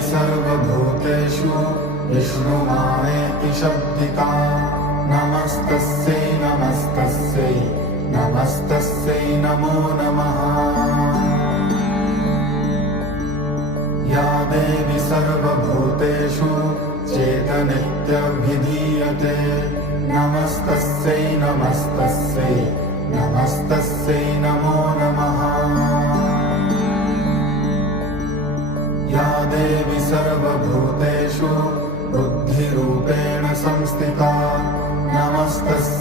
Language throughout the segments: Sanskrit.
सर्वभूतेषु विष्णुमानेति शब्दिता नमस्तस्यै नमस्तस्यै नमस्तस्यै नमो नमः। या देवी सर्वभूतेषु चेतनित्यभिधीयते। नमस्तस्यै नमस्तस्यै नमस्तस्यै नमो नमः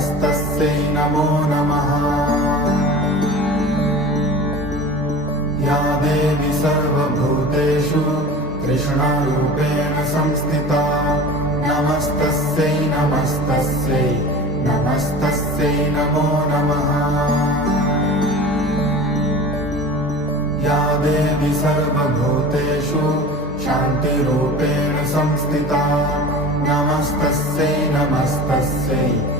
नमस्तस्यै नमो नमः। या देवी सर्वभूतेषु कृष्णारूपेण या देवी सर्वभूतेषु शान्तिरूपेण संस्थिता। नमस्तस्यै नमस्तस्यै